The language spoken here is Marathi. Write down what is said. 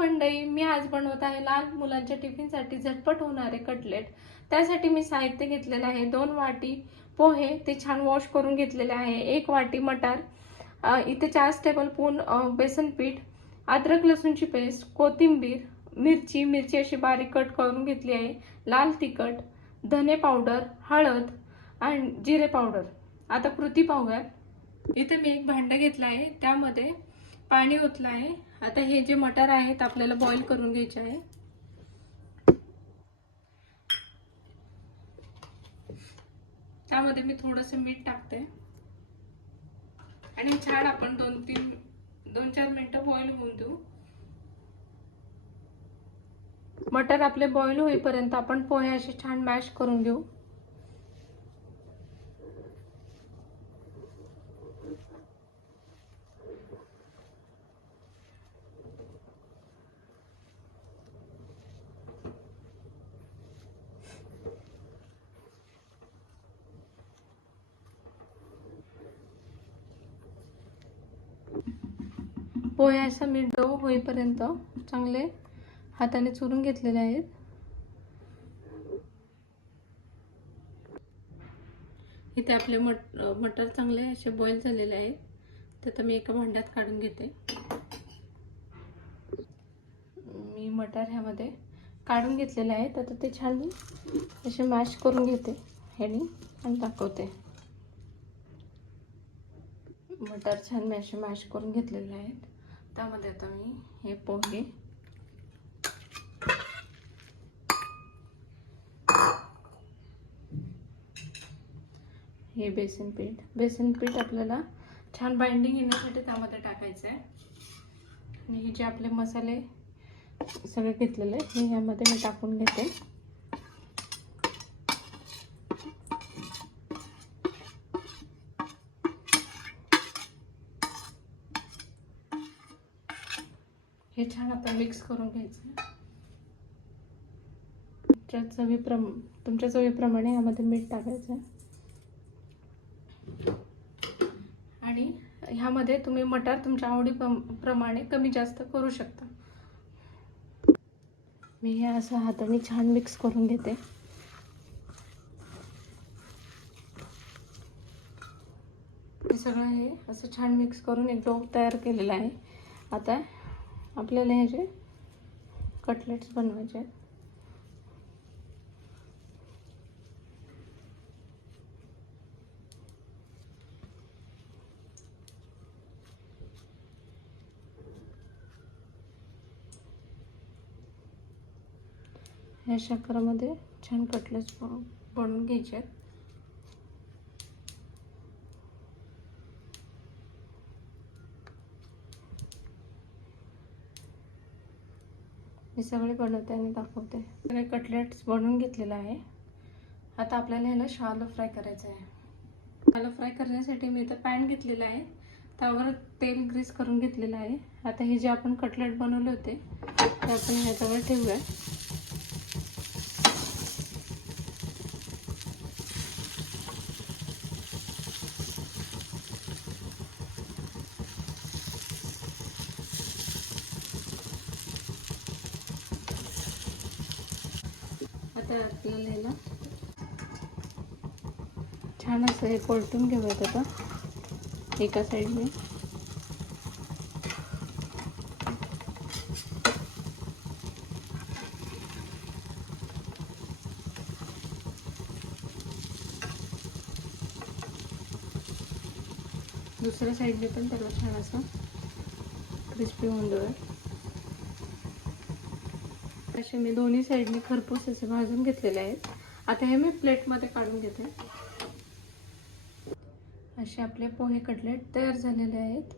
मंडळी, मी आज बनवत आहे लहान मुलांच्या टिफिनसाठी झटपट होणारे कटलेट। त्यासाठी मी साहित्य घेतलेले आहे 2 वाटी पोहे, ते छान वॉश करून घेतलेले आहे। 1 वाटी मटार, इथे 4 टेबलस्पून बेसन पीठ, अद्रक लसूणची पेस्ट, कोथिंबीर, मिरची अशी बारीक कट करून घेतली आहे, लाल तिखट, धने पावडर, हळद आणि जिरे पावडर। आता कृती पाहूया। इथे मी एक भांडं घेतलं आहे, त्यामध्ये पाणी ओतलं आहे। आता हे जे मटार आहेत आपल्याला बॉईल करून घ्यायचे आहे। त्यामध्ये मी थोडंसं मीठ टाकते आणि छान आपण 2-4 मिनिटं बॉईल होऊन देऊ। मटार आपले बॉईल होईपर्यंत आपण पोहे असे छान मॅश करून घेऊ। पोहे असं मी डो होईपर्यंत चांगले हाताने चुरून घेतलेले आहेत। इथे आपले मटर चांगले असे बॉईल झालेले आहेत, तर आता मी एका भांड्यात काढून घेते। मी मटर ह्यामध्ये काढून घेतलेले आहेत। आता ते छान मी असे मॅश करून घेते ह्यानी आणि दाखवते। मटर छान मॅश करून घेतलेले आहेत। त्यामध्ये आता मी हे पोहे, हे बेसन पीठ आपल्याला छान बाइंडिंग येण्यासाठी त्यामध्ये टाकायचं आहे। आणि हे जे आपले मसाले सगळे घेतलेले हे यामध्ये मी टाकून घेते। हे छान आता मिक्स करून घ्यायचं। तुमच्या चवीप्रमाणे यामध्ये मीठ टाकायचं आणि ह्यामध्ये तुम्ही मटार तुमच्या आवडीप्रमाणे कमी जास्त करू शकता। मी हे असं हाताने छान मिक्स करून घेते। हे सगळं हे असं छान मिक्स करून एक डो तयार केलेला आहे। आता आपल्याला हे जे कटलेट्स बनवायचे आहेत। ह्या आकारामध्ये छान कटलेट्स बनवून घ्यायचे आहेत। हे सगळे बनवते आणि दाखवते। सगळे कटलेट्स बनवून घेतलेले आहे। आता आपल्याला ह्याला शॅलो फ्राय करायचं आहे। शॅलो फ्राय करण्यासाठी मी इथं पॅन घेतलेला आहे, त्यावर तेल ग्रीस करून घेतलेलं आहे। आता हे जे आपण कटलेट बनवले होते ते आपण ह्याच्यावर ठेवूया। आता आपल्याला ह्याला छान असं हे पलटून घेऊयात। आता एका साईडने दुसऱ्या साईडने पण त्याला छान असं क्रिस्पी होऊन देऊया। असे मी दोन्ही साईडने खरपूस असे भाजून घेतलेले आहेत। आता हे मी प्लेटमध्ये काढून घेते। असे आपले पोहे कटलेट तयार झालेले आहेत।